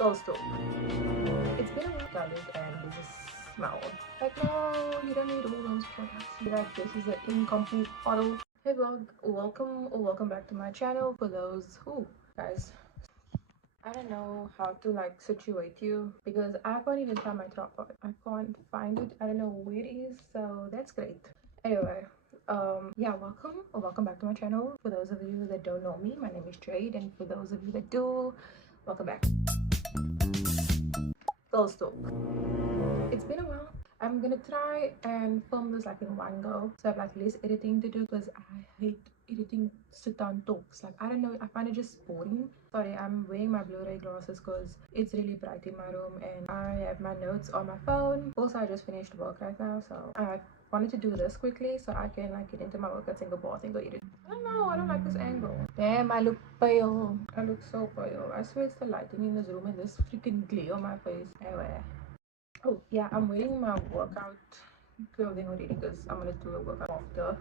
Also, it's been a while, guys, and this is smell. Like, no, you don't need all those products. That this is an incomplete bottle. Hey vlog, welcome back to my channel. For those who, guys, I don't know how to like situate you because I can't even find my tripod. I can't find it. I don't know where it is. So that's great. Anyway, yeah, welcome back to my channel. For those of you that don't know me, my name is Jade, and for those of you that do, welcome back. Girls Talk. It's been a while. I'm gonna try and film this like in one go, so I have like less editing to do because I hate editing sit down talks. Like, I don't know, I find it just boring. Sorry, I'm wearing my Blu-ray glasses because it's really bright in my room and I have my notes on my phone. Also, I just finished work right now, so I wanted to do this quickly so I can like get into my workouts and go bath and go eat it. I don't know, I don't like this angle. Damn, I look pale. I look so pale. I swear it's the lighting in this room and this freaking glare on my face. Anyway. Oh yeah, I'm wearing my workout clothing already because I'm gonna do a workout after.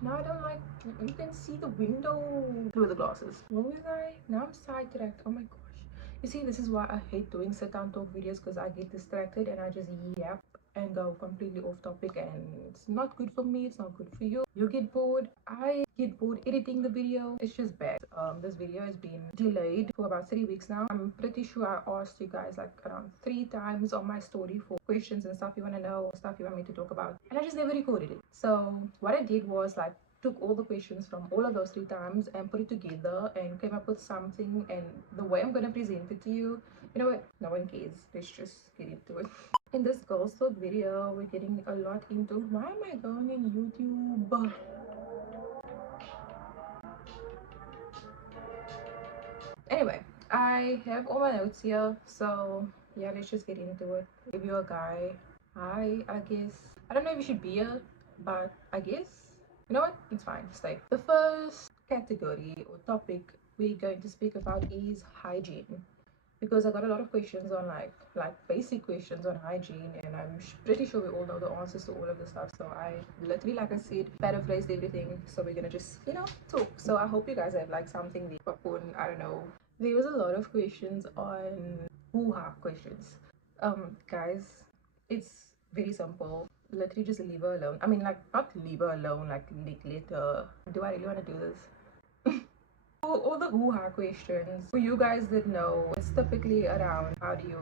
Now I don't like, you can see the window through the glasses. What was I? Now I'm sidetracked. Oh my gosh. You see, this is why I hate doing sit down talk videos because I get distracted and I just yap and go completely off topic, and it's not good for me, it's not good for you. You get bored, I get bored editing the video. It's just bad. This video has been delayed for about 3 weeks now. I'm pretty sure I asked you guys like around 3 times on my story for questions and stuff you want to know, stuff you want me to talk about, and I just never recorded it. So what I did was like took all the questions from all of those 3 times and put it together and came up with something, and the way I'm gonna present it to you, you know what, no one cares, let's just get into it. In this girls talk video, we're getting a lot into why am I going in YouTube. Anyway, I have all my notes here, so yeah, let's just get into it. If you're a guy, I guess I don't know if you should be here, but I guess you know what, it's fine, stay. The first category or topic we're going to speak about is hygiene, because I got a lot of questions on like basic questions on hygiene, and I'm pretty sure we all know the answers to all of the stuff. So I literally, like I said, paraphrased everything. So we're gonna just talk. So I hope you guys have like something there. I don't know. There was a lot of questions on hoo-ha questions. Guys, it's very simple. Literally just leave her alone. I mean, like, not leave her alone, like later. Do I really want to do this? All the hoo-ha questions, for you guys that know, it's typically around how do you,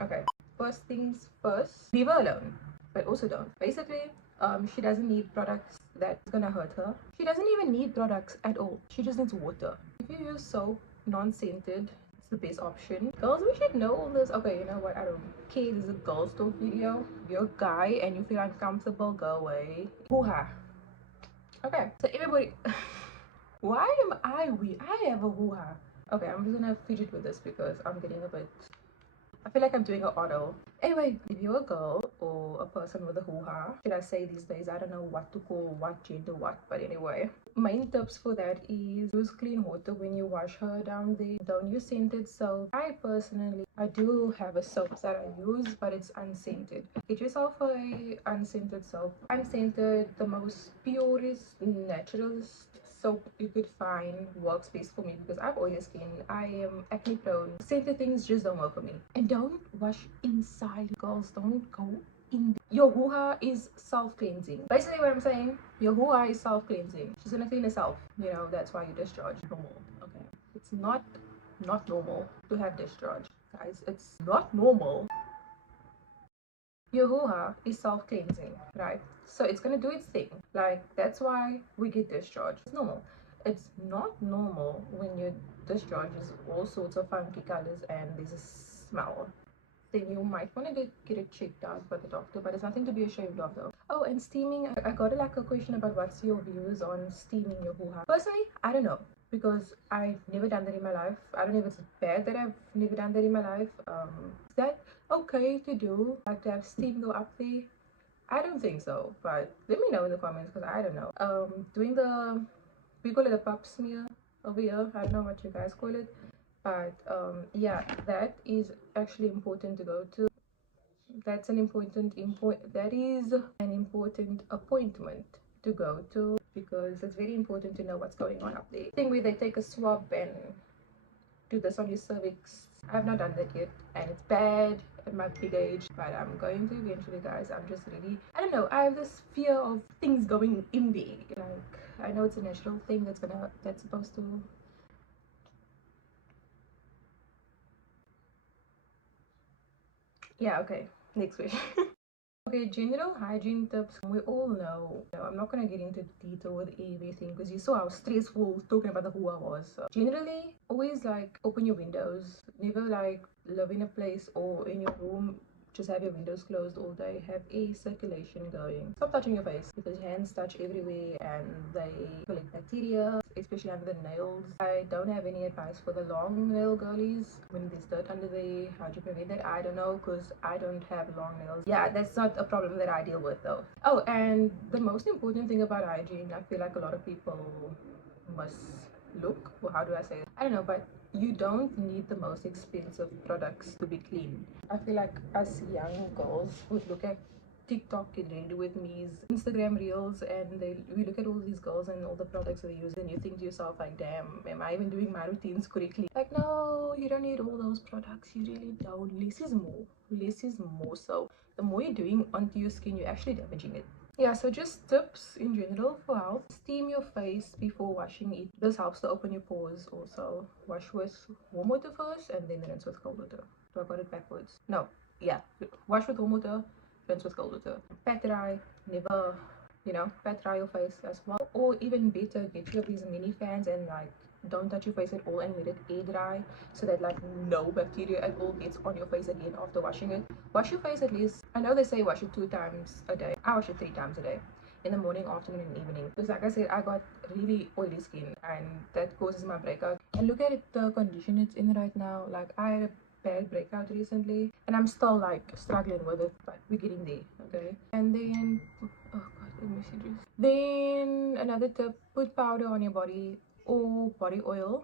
okay, first things first, leave her alone, but also don't. Basically, she doesn't need products that's gonna hurt her. She doesn't even need products at all. She just needs water. If you use soap, non-scented, it's the best option. Girls, we should know all this. Okay, you know what, I don't care, this is a girls talk video. If you're a guy and you feel uncomfortable, go away. Hoo-ha. Okay, so everybody why am I weak? I have a hoo-ha. Okay, I'm just gonna fidget with this because I'm getting a bit, I feel like I'm doing an auto. Anyway, if you're a girl or a person with a hoo-ha, should I say these days, I don't know what to call what gender what, but anyway. Main tips for that is use clean water when you wash her down there. Don't use scented soap. I personally, I do have a soap that I use, but it's unscented. Get yourself a unscented soap. Unscented, the most purest, naturalist soap you could find works best for me because I have oily skin. I am acne prone. Scented things just don't work for me. And don't wash inside, girls. Don't go in. Your hoo-ha is self-cleansing. Basically what I'm saying, your hoo-ha is self-cleansing. She's gonna clean herself. You know, that's why you discharge. Normal. Okay. It's not normal to have discharge. Guys, it's not normal. Your hoo-ha is self-cleansing, right? So it's gonna do its thing. Like, that's why we get discharged. It's normal. It's not normal when your discharge is all sorts of funky colors and there's a smell. Then you might want to get it checked out by the doctor, but it's nothing to be ashamed of though. Oh, and steaming, I got like a question about what's your views on steaming your hoo-ha. Personally, I don't know, because I've never done that in my life. I don't know if it's bad that I've never done that in my life. Is that okay to do, like to have steam go up there? I don't think so, but let me know in the comments because I don't know. Doing the, we call it a pap smear over here. I don't know what you guys call it, but yeah, that is actually important to go to. That's an important that is an important appointment to go to because it's very important to know what's going on up there. Thing where they take a swab and do this on your cervix I've not done that yet, and it's bad at my big age, but I'm going to eventually, guys. I'm just really, I don't know, I have this fear of things going in there. Like, I know it's a natural thing that's supposed to. Yeah, okay. Next week. Okay, general hygiene tips. We all know. I'm not gonna get into detail with everything because you saw how stressful talking about the who I was. So generally, always like open your windows. Never like live in a place or in your room. Just have your windows closed all day. Have air circulation going. Stop touching your face because your hands touch everywhere and they collect bacteria, especially under the nails. I don't have any advice for the long nail girlies. When there's dirt under there, how do you prevent that? I don't know because I don't have long nails. Yeah, that's not a problem that I deal with though. Oh, and the most important thing about hygiene, I feel like a lot of people must look, or how do I say it? I don't know, but you don't need the most expensive products to be clean. I feel like us young girls would look at TikTok get ready with me's Instagram reels, and we look at all these girls and all the products they use, and you think to yourself like, damn, am I even doing my routines correctly? Like, no, you don't need all those products. You really don't. Less is more. Less is more. So the more you're doing onto your skin, you're actually damaging it. Yeah, so just tips in general for health. Steam your face before washing it. This helps to open your pores also. Wash with warm water first and then rinse with cold water. Do I got it backwards? No. Yeah. Wash with warm water, rinse with cold water. Pat dry, never, pat dry your face as well. Or even better, get you these mini fans and like don't touch your face at all and let it air dry so that like no bacteria at all gets on your face again after washing it. Wash your face at least, I know they say wash it 2 times a day. I wash it 3 times a day, in the morning, afternoon, and evening. Because like I said, I got really oily skin and that causes my breakout. And look at it, the condition it's in right now. Like I had a bad breakout recently and I'm still like struggling with it, but we're getting there. Okay, and then oh god, the messages. Then another tip, put powder on your body or body oil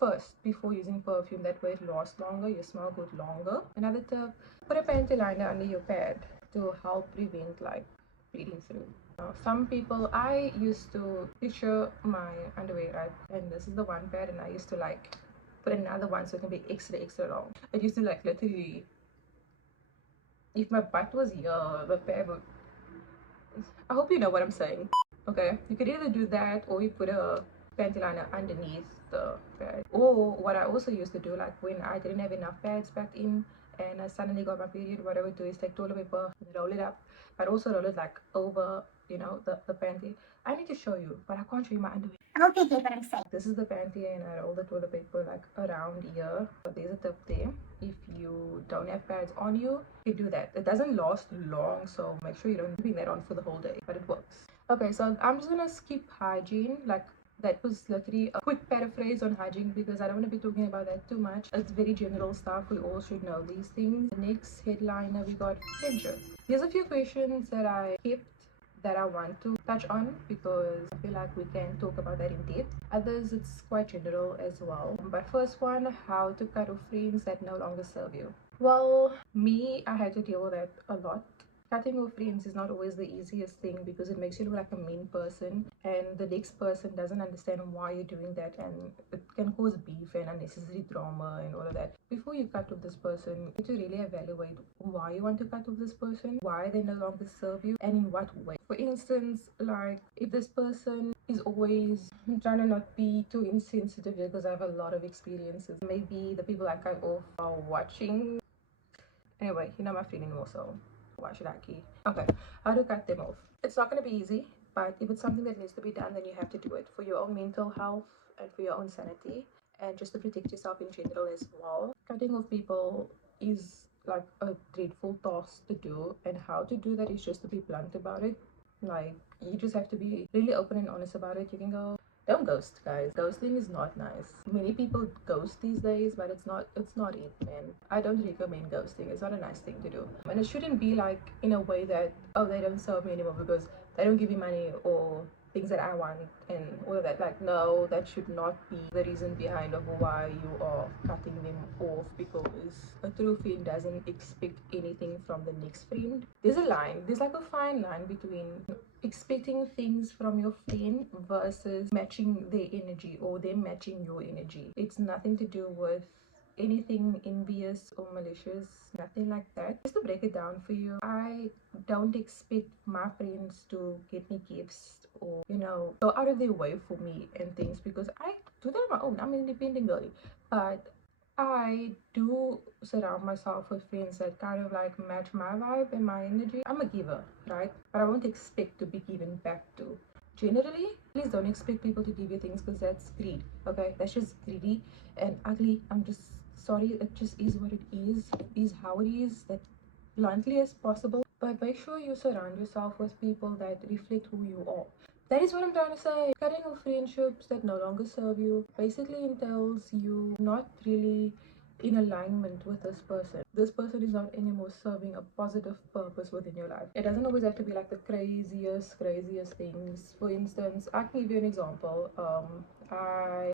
first before using perfume. That way it lasts longer, you smell good longer. Another tip, put a panty liner under your pad to help prevent like bleeding through. Some people, I used to picture my underwear, right, and this is the one pad, and I used to like put another one so it can be extra long. It used to like literally, if my butt was here, the pad would, I hope you know what I'm saying. Okay, you could either do that or you put a panty liner underneath the pad. Or what I also used to do, like when I didn't have enough pads back in and I suddenly got my period, what I would do is take toilet paper and roll it up, but also roll it like over, the panty. I need to show you, but I can't show you my underwear. I hope you get what I'm saying. This is the panty and I roll the toilet paper like around here. So there's a tip there. If you don't have pads on you, you do that. It doesn't last long, so make sure you don't keep that on for the whole day, but it works. Okay, so I'm just gonna skip hygiene. Like that was literally a quick paraphrase on hygiene because I don't want to be talking about that too much. It's very general stuff. We all should know these things. The next headliner, we got friendship. Here's a few questions that I kept that I want to touch on because I feel like we can talk about that in depth. Others, it's quite general as well. But first one, how to cut off friends that no longer serve you. Well, me, I had to deal with that a lot. Cutting off friends is not always the easiest thing because it makes you look like a mean person, and the next person doesn't understand why you're doing that, and it can cause beef and unnecessary drama and all of that. Before you cut off this person, you need to really evaluate why you want to cut off this person, why they no longer serve you, and in what way. For instance, like if this person is always, I'm trying to not be too insensitive here because I have a lot of experiences. Maybe the people I cut off are watching. Anyway, you're not my friend anymore, so why should I care? Okay, how to cut them off. It's not going to be easy, but if it's something that needs to be done, then you have to do it for your own mental health and for your own sanity and just to protect yourself in general as well. Cutting off people is like a dreadful task to do, and how to do that is just to be blunt about it. Like, you just have to be really open and honest about it. You can go, don't ghost, guys. Ghosting is not nice. Many people ghost these days, but it's not it, man. I don't recommend ghosting. It's not a nice thing to do. And it shouldn't be like in a way that, oh, they don't serve me anymore because they don't give me money or things that I want and all of that. Like, no, that should not be the reason behind of why you are cutting them off, because a true friend doesn't expect anything from the next friend. There's like a fine line between expecting things from your friend versus matching their energy or them matching your energy. It's nothing to do with anything envious or malicious, nothing like that. Just to break it down for you, I don't expect my friends to get me gifts or, go out of their way for me and things, because I do that on my own. I'm an independent girl. But I do surround myself with friends that kind of like match my vibe and my energy. I'm a giver, right? But I won't expect to be given back to. Generally, please don't expect people to give you things, because that's greed. Okay, that's just greedy and ugly. I'm just sorry, it just is what it is how it is, that bluntly as possible. But make sure you surround yourself with people that reflect who you are. That is what I'm trying to say. Cutting off friendships that no longer serve you basically entails you not really in alignment with this person. This person is not anymore serving a positive purpose within your life. It doesn't always have to be like the craziest things. For instance, I can give you an example. I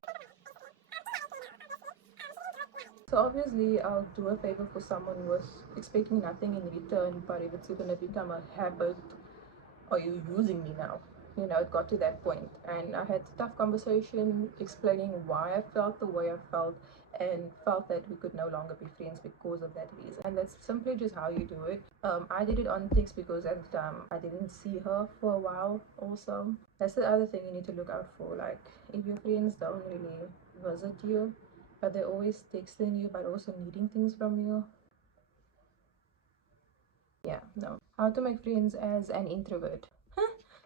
So obviously, I'll do a favor for someone who was expecting nothing in return, but if it's going to become a habit, are you using me now? It got to that point, and I had a tough conversation explaining why I felt the way I felt, and felt that we could no longer be friends because of that reason. And that's simply just how you do it. I did it on text because at the time I didn't see her for a while. Also, that's the other thing you need to look out for. Like, if your friends don't really visit you, but they're always texting you, but also needing things from you. Yeah, no. How to make friends as an introvert.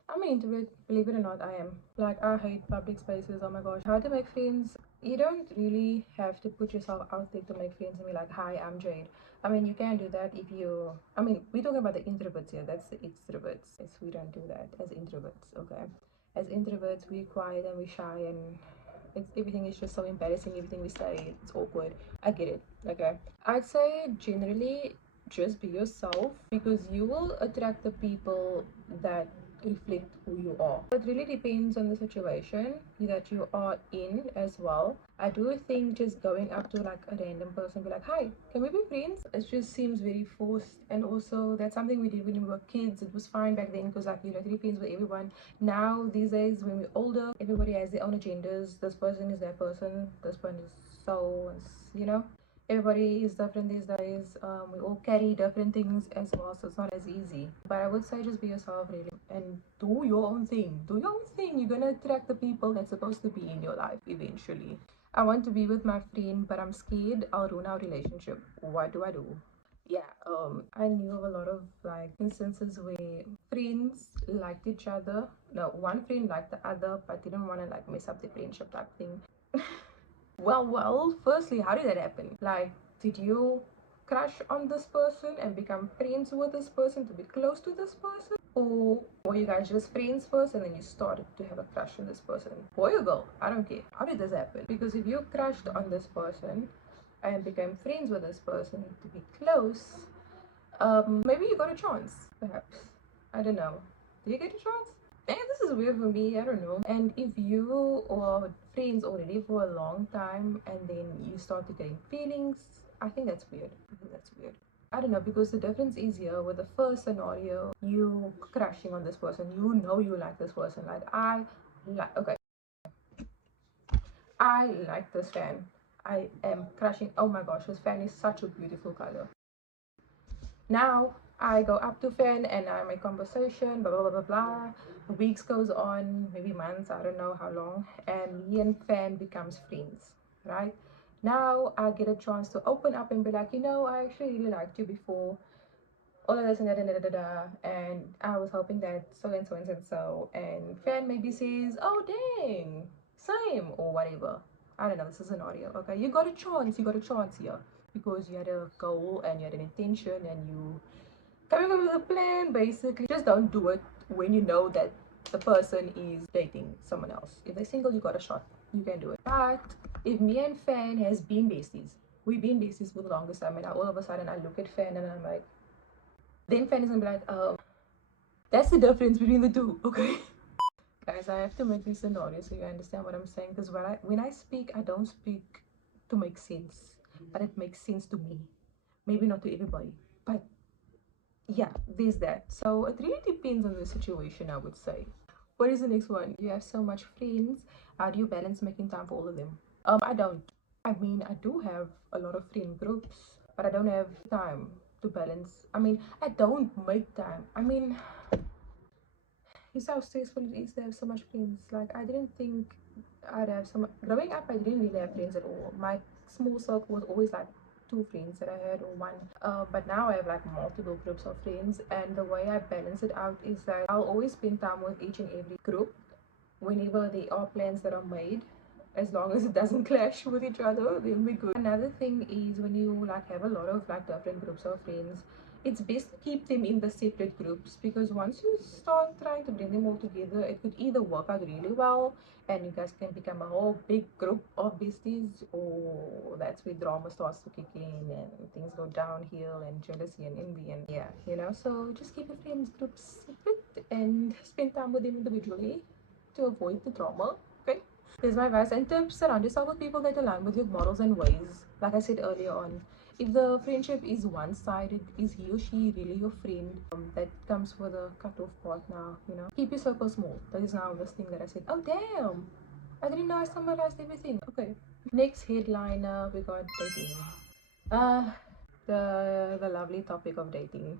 I'm an introvert, believe it or not, I am. Like, I hate public spaces, oh my gosh. How to make friends? You don't really have to put yourself out there to make friends and be like, hi, I'm Jade. I mean, you can do that if you, we're talking about the introverts here, that's the extroverts. Yes, we don't do that as introverts, okay? As introverts, we're quiet and we're shy, and everything is just so embarrassing. Everything we say, it's awkward. I get it. Okay, I'd say generally just be yourself, because you will attract the people that reflect who you are. It really depends on the situation that you are in as well. I do think just going up to like a random person, be like, hi, can we be friends? It just seems very forced. And also, that's something we did when we were kids. It was fine back then, because like you like friends with everyone. Now these days, when we're older, everybody has their own agendas. This person is that person, this person is so, you know everybody is different these days. We all carry different things as well, so it's not as easy. But I would say just be yourself, really, and do your own thing. Do your own thing. You're gonna attract the people that's supposed to be in your life eventually. I want to be with my friend, but I'm scared I'll ruin our relationship. What do I do? Yeah, I knew of a lot of like instances where friends liked each other. No, one friend liked the other, but didn't want to like mess up the friendship type thing. Well, firstly, how did that happen? Like, did you crush on this person and become friends with this person to be close to this person? Or were you guys just friends first and then you started to have a crush on this person? Boy or girl, I don't care. How did this happen? Because if you crushed on this person and became friends with this person to be close, maybe you got a chance, perhaps. I don't know. Did you get a chance? And this is weird for me, I don't know. And if you are friends already for a long time and then you start to getting feelings, I think that's weird. I think that's weird. I don't know, because the difference is here with the first scenario, you crushing on this person, you like this person. Like, okay, I like this fan. I am crushing. Oh my gosh, this fan is such a beautiful color. Now I go up to Finn and I make conversation, blah blah blah blah blah. Weeks goes on, maybe months, I don't know how long, and me and Finn becomes friends, right? Now I get a chance to open up and be like, I actually really liked you before, all of this and that and da da da, and I was hoping that so and so and so and so, and Fan maybe says, oh dang, same or whatever. I don't know, this is an audio. Okay, you got a chance here, because you had a goal and you had an intention and you coming up with a plan. Basically, just don't do it when you know that the person is dating someone else. If they're single, you got a shot, you can do it. But if me and Fan has been besties, we've been besties for the longest time, and now all of a sudden I look at Fan and I'm like, then Fan is gonna be like, oh, that's the difference between the two, okay? Guys, I have to make this scenario so you understand what I'm saying, because when I speak, I don't speak to make sense, but it makes sense to me. Maybe not to everybody, but yeah, there's that. So it really depends on the situation, I would say. What is the next one? You have so much friends. How do you balance making time for all of them? I don't. I mean, I do have a lot of friend groups, but I don't have time to balance. I mean, I don't make time. I mean, it's how stressful it is to have so much friends. Like, I didn't think I'd have some. Growing up, I didn't really have friends at all. My small circle was always like two friends that I had, or one. But now I have like multiple groups of friends, and the way I balance it out is that I'll always spend time with each and every group whenever there are plans that are made, as long as it doesn't clash with each other, then we're good. Another thing is when you like have a lot of like different groups of friends, it's best to keep them in the separate groups, because once you start trying to bring them all together, it could either work out really well and you guys can become a whole big group of besties, or that's where drama starts to kick in and things go downhill and jealousy and envy, and yeah, you know. So just keep your friends groups separate and spend time with them individually to avoid the drama. Okay. Here's my advice and tips: surround yourself with people that align with your morals and ways. Like I said earlier on, if the friendship is one-sided, is he or she really your friend? That comes with a cut-off part now, you know. Keep your circle small. That is now this thing that I said. Oh damn! I didn't know I summarized everything. Okay. Next headliner, we got dating. Uh the lovely topic of dating.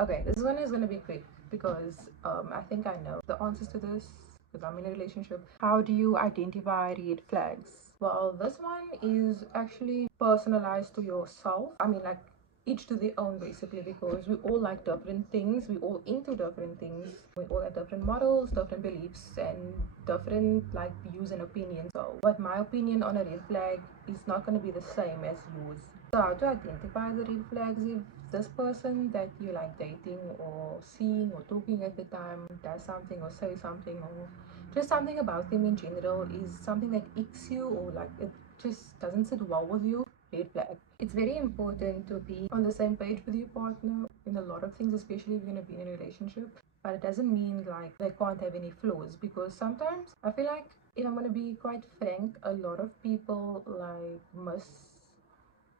Okay, this one is gonna be quick because I think I know the answers to this because I'm in a relationship. How do you identify red flags? Well, this one is actually personalized to yourself. I mean, like each to their own basically, because we all like different things, we all into different things, we all have different models, different beliefs, and different like views and opinions. So, but my opinion on a red flag is not gonna be the same as yours. So how to identify the red flags: if this person that you like dating or seeing or talking at the time does something or say something, or just something about them in general is something that icks you, or like it just doesn't sit well with you, red flag. It's very important to be on the same page with your partner in a lot of things, especially if you're going to be in a relationship. But it doesn't mean like they can't have any flaws, because sometimes I feel like, if I'm going to be quite frank, a lot of people like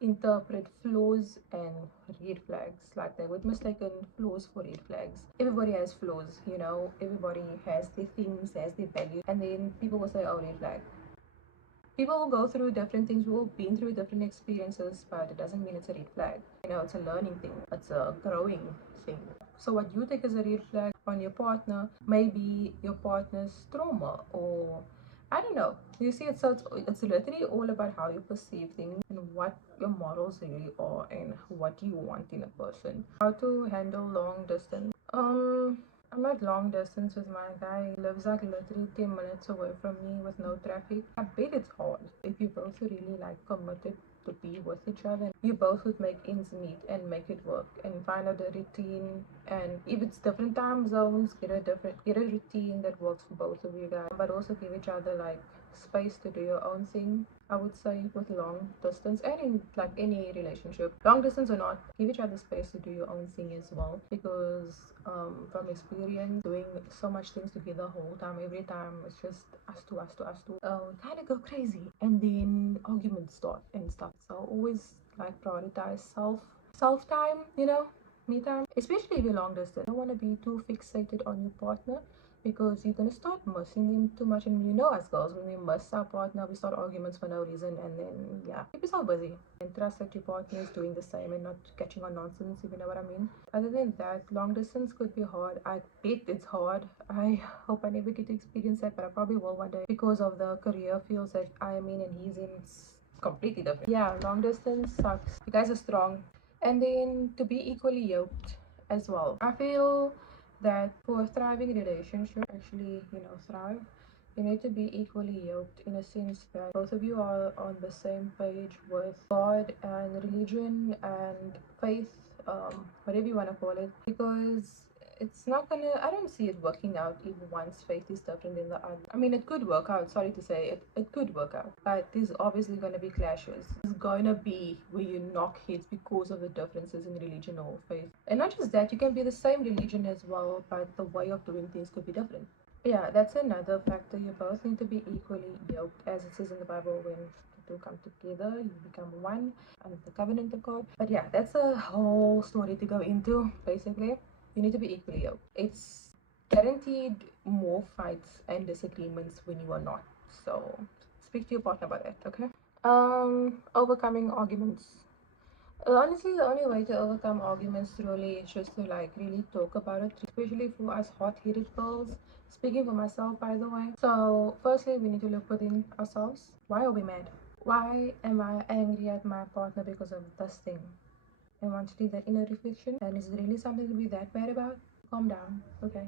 misinterpret flaws and red flags. Like they would mistaken flaws for red flags. Everybody has flaws, you know, everybody has their things, has their values, and then people will say, oh, red flag. People will go through different things, we've all been through different experiences, but it doesn't mean it's a red flag. You know, it's a learning thing, it's a growing thing. So what you take as a red flag on your partner may be your partner's trauma, or I don't know. You see, it's literally all about how you perceive things and what your morals really are and what you want in a person. How to handle long distance. I'm at long distance with my guy. He lives like literally 10 minutes away from me with no traffic. I bet it's hard if you both are really like committed to be with each other. You both would make ends meet and make it work and find out a routine. And if it's different time zones, get a routine that works for both of you guys. But also give each other like space to do your own thing. I would say with long distance and in like any relationship, long distance or not, give each other space to do your own thing as well, because from experience doing so much things together the whole time, every time it's just us two, kind of go crazy, and then arguments start and stuff. So always like prioritize self time, you know, me time, especially if you're long distance. You don't want to be too fixated on your partner, because you're gonna start missing them too much. And you know, as girls, when we miss our partner, we start arguments for no reason, and then yeah, keep yourself busy and trust that your partner is doing the same and not catching on nonsense, if you know what I mean. Other than that, long distance could be hard. I bet it's hard. I hope I never get to experience that, but I probably will one day, because of the career fields that I am in and he's in. It's completely different. Yeah, long distance sucks. You guys are strong, and then to be equally yoked as well. I feel that for a thriving relationship actually, you know, thrive, you need to be equally yoked, in a sense that both of you are on the same page with God and religion and faith, whatever you want to call it, because it's not gonna, I don't see it working out if one's faith is different than the other. I mean, it could work out, sorry to say, it could work out, but there's obviously gonna be clashes. There's gonna be where you knock heads because of the differences in religion or faith. And not just that, you can be the same religion as well, but the way of doing things could be different. Yeah, that's another factor. You both need to be equally yoked, as it says in the Bible, when two come together, you become one under the covenant of God. But yeah, that's a whole story to go into, basically. You need to be equally yoked. It's guaranteed more fights and disagreements when you are not. So speak to your partner about that, okay? Overcoming arguments. Honestly, the only way to overcome arguments truly is just to like really talk about it, especially for us hot-headed girls. Speaking for myself, by the way. So, firstly, we need to look within ourselves. Why are we mad? Why am I angry at my partner because of this thing? I want to do that inner reflection. And is it really something to be that bad about? Calm down, okay?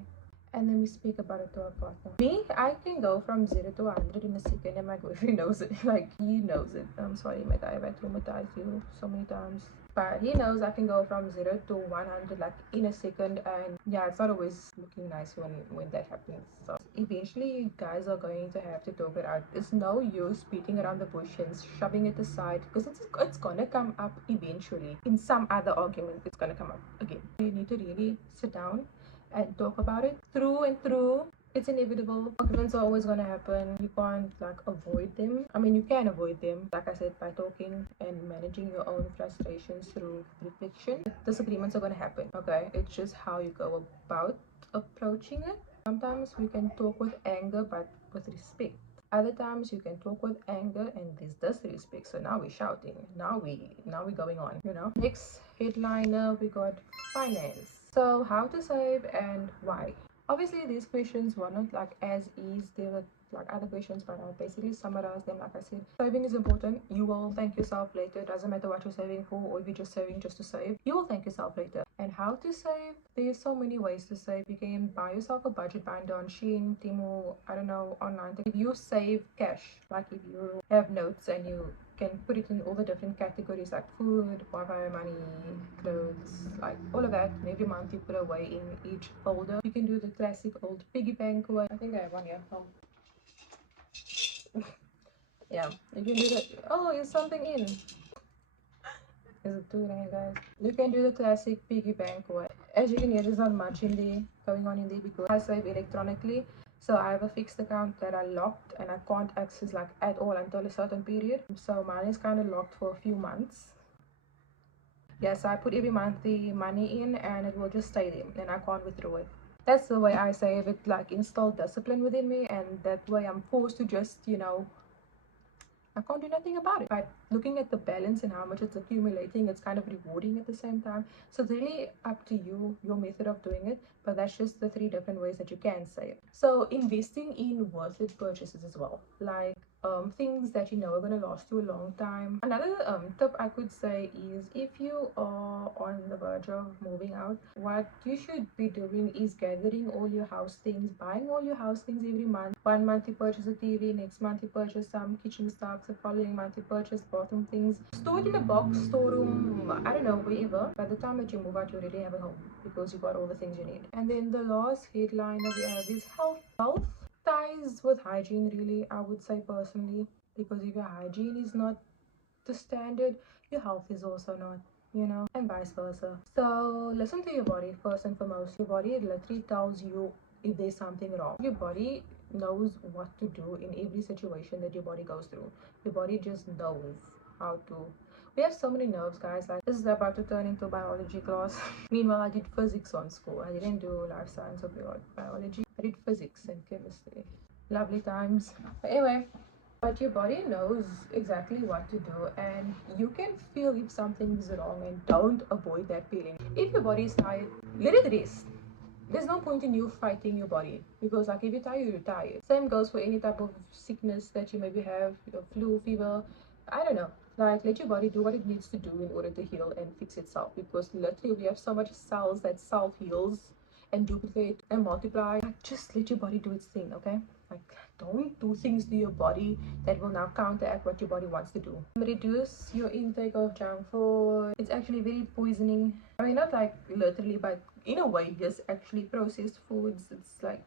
And then we speak about it to our partner. Me, I can go from 0 to 100 in a second, and my boyfriend knows it. Like, he knows it. I'm sorry, my guy, I traumatized you so many times. But he knows I can go from 0 to 100 like in a second, and yeah, it's not always looking nice when that happens. So eventually, you guys are going to have to talk it out. It's no use beating around the bush and shoving it aside, because it's gonna come up eventually. In some other argument, it's gonna come up again. You need to really sit down and talk about it through and through. It's inevitable. Arguments are always going to happen. You can't like avoid them. I mean, you can avoid them, like I said, by talking and managing your own frustrations through reflection. Disagreements are going to happen, okay? It's just how you go about approaching it. Sometimes we can talk with anger, but with respect. Other times you can talk with anger and there's disrespect. So now we're shouting. Now we're going on, you know. Next headliner, we got finance. So how to save and why? Obviously these questions were not like as easy. They were like other questions, but I basically summarized them. Like I said, saving is important. You will thank yourself later. It doesn't matter what you're saving for, or if you're just saving just to save, you will thank yourself later. And how to save? There's so many ways to save. You can buy yourself a budget binder on Shein, Temu, I don't know, online. If you save cash, like if you have notes and you can put it in all the different categories like food, Wi-Fi, money, clothes, like all of that. And every month you put away in each folder. You can do the classic old piggy bank way. I think I have one here. Oh. Yeah, you can do that. Oh, is something in? Is it too late, guys? You can do the classic piggy bank way. As you can hear, there's not much in there going on in there because I save electronically. So I have a fixed account that I locked and I can't access like at all until a certain period. So mine is kind of locked for a few months. Yes, I put every month the money in and it will just stay there and I can't withdraw it. That's the way I save it, like install discipline within me, and that way I'm forced to just, you know, I can't do nothing about it. But looking at the balance and how much it's accumulating, it's kind of rewarding at the same time. So it's really up to you, your method of doing it. But that's just the 3 different ways that you can save. So investing in worth it purchases as well, like things that you know are going to last you a long time. Another tip I could say is, if you are on the verge of moving out, what you should be doing is gathering all your house things, buying all your house things every month. One month you purchase a TV, next month you purchase some kitchen stuff, the following month you purchase bathroom things. Store it in a box, storeroom, I don't know, wherever. By the time that you move out, you already have a home because you got all the things you need. And then the last headline that we have is health. Health ties with hygiene, really, I would say personally, because if your hygiene is not the standard, your health is also not, you know, and vice versa. So listen to your body first and foremost. Your body literally tells you if there's something wrong. Your body knows what to do in every situation that your body goes through. Your body just knows how to. We have so many nerves, guys. Like, this is about to turn into biology class. Meanwhile, I did physics on school. I didn't do life science or biology. I did physics and chemistry. Lovely times. But anyway, but your body knows exactly what to do, and you can feel if something is wrong, and don't avoid that feeling. If your body is tired, let it rest. There's no point in you fighting your body, because like if you're tired, you're tired. Same goes for any type of sickness that you maybe have, your flu, fever, I don't know. Like, let your body do what it needs to do in order to heal and fix itself, because literally we have so much cells that self heals and duplicate and multiply. Like, just let your body do its thing, okay? Like, don't do things to your body that will now counteract what your body wants to do. Reduce your intake of junk food. It's actually very poisoning. I mean, not like literally, but in a way, just actually processed foods. It's like,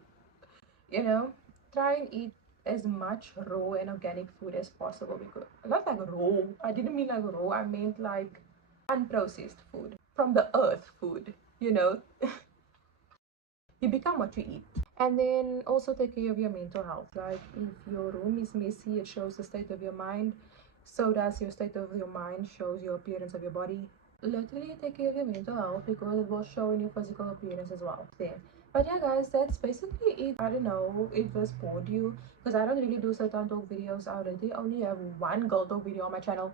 you know, try and eat as much raw and organic food as possible, because not like raw, I didn't mean like raw, I meant like unprocessed food from the earth food, you know. You become what you eat. And then also take care of your mental health. Like, if your room is messy, it shows the state of your mind. So does your state of your mind shows your appearance of your body. Literally take care of your mental health, because it will show in your physical appearance as well. There. But yeah, guys, that's basically it. I don't know if this bored you because I don't really do sit down talk videos. I already only have one girl talk video on my channel,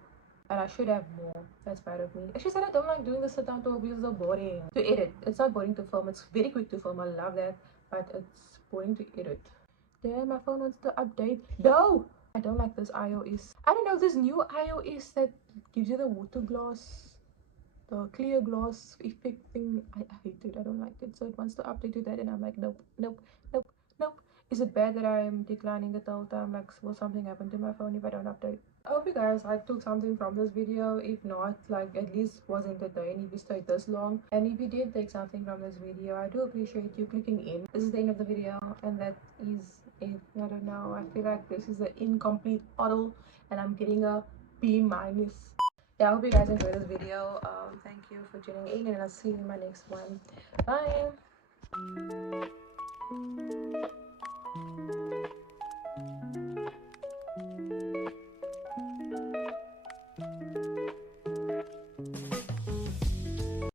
and I should have more. That's bad of me. She said I don't like doing the sit down talk videos. They're boring to edit. It's not boring to film. It's very quick to film. I love that, but it's boring to edit. Damn, my phone wants to update. No, I don't like this iOS. I don't know this new iOS that gives you the water glass, the clear glass effect thing. I hate it. I don't like it. So it wants to update to that, and I'm like, nope, nope, nope, nope. Is it bad that I'm declining it the whole time? Like, will something happen to my phone if I don't update? I hope you guys like took something from this video. If not, like at least was entertained if you stayed this long. And if you did take something from this video, I do appreciate you clicking in. This is the end of the video, and that is it. I don't know. I feel like this is an incomplete model, and I'm getting a B minus. Yeah, I hope you guys enjoyed this video. Thank you for tuning in, and I'll see you in my next one. Bye.